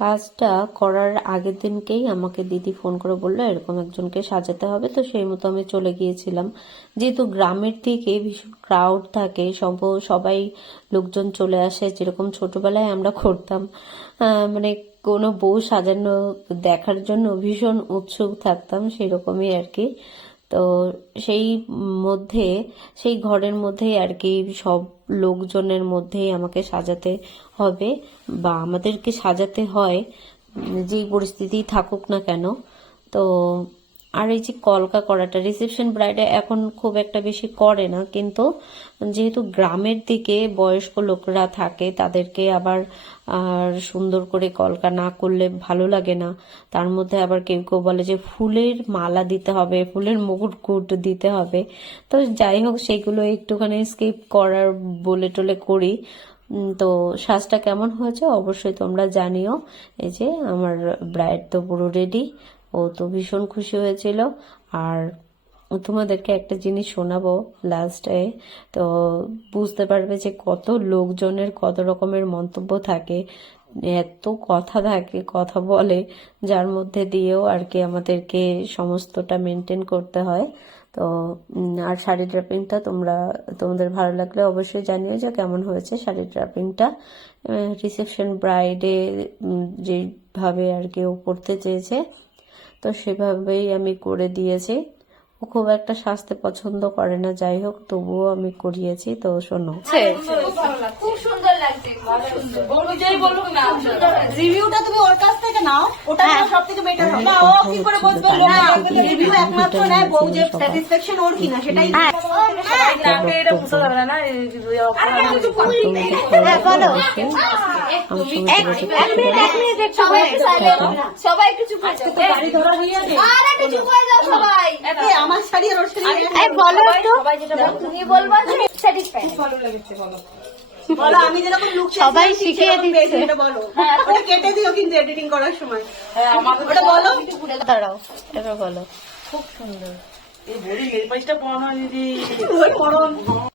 কাজটা করার আগের দিনকেই আমাকে দিদি ফোন করে বললো এরকম একজনকে সাজাতে হবে, তো সেই মতো আমি চলে গিয়েছিলাম। যেহেতু গ্রামের দিকে ভীষণ ক্রাউড থাকে, সবাই লোকজন চলে আসে, যেরকম ছোটবেলায় আমরা করতাম। মানে কোনো বউ সাজানো দেখার জন্য ভীষণ উৎসুক থাকতাম, সেরকমই আর কি। তো সেই মধ্যে সেই ঘরের মধ্যেই আর কি সব লোকজনের মধ্যেই আমাকে সাজাতে হবে বা আমাদেরকে সাজাতে হয়, যেই পরিস্থিতি থাকুক না কেন। তো আর এই যে কলকা করাটা রিসেপশন ব্রাইডে এখন খুব একটা বেশি করে না, কিন্তু যেহেতু গ্রামের দিকে বয়স্ক লোকরা থাকে তাদেরকে আবার আর সুন্দর করে কলকা না করলে ভালো লাগে না। তার মধ্যে আবার কেউ কেউ বলে যে ফুলের মালা দিতে হবে, ফুলের মুকুট দিতে হবে। তো যাই হোক, সেগুলো একটুখানি স্কিপ করার বলে টলে করি। তো সাজটা কেমন হয়েছে অবশ্যই তোমরা জানিও। এই যে আমার ব্রাইড তো পুরো রেডি, ও তো ভীষণ খুশি হয়েছিল। আর তোমাদেরকে একটা জিনিস শোনাবো লাস্টে, তো বুঝতে পারবে যে কত লোকজনের কত রকমের মন্তব্য থাকে, এত কথা থাকে, কথা বলে, যার মধ্যে দিয়েও আর কি আমাদেরকে সমস্তটা মেনটেন করতে হয়। তো আর শাড়ি ড্রাপিংটা তোমাদের ভালো লাগলে অবশ্যই জানিও যে কেমন হয়েছে শাড়ি ড্রাপিংটা। রিসেপশন ব্রাইডে যেভাবে আর কি ও করতে চেয়েছে, তো সেভাবেই আমি করে দিয়েছি। ও খুব একটা সাজতে পছন্দ করে না, যাই হোক তবুও আমি করিয়েছি। তো শোনো, খুব সুন্দর লাগছে, রিভিউটা তুমি ওর কাছ থেকে নাও, ওটা সব থেকে বেটার হবে। ও কি করে বলবো, রিভিউ একমাত্র নেয় বউ, যে স্যাটিসফ্যাকশন ওর কিনা সেটাই এটা বুঝতে পারবে না। সবাই কিছু সবাই আমার শাড়ি আর ওর শাড়ি বলো, তুমি বলবা বলো, আমি যেরকম লুক সবাই শিখিয়ে দিচ্ছে, বলো ওটা কেটে দিও কিন্তু এডিটিং করার সময়। ওটা বলো, দাঁড়াও এবার বলো। খুব সুন্দর এই বড়ি নেল পালিশটা পরানো দিদি।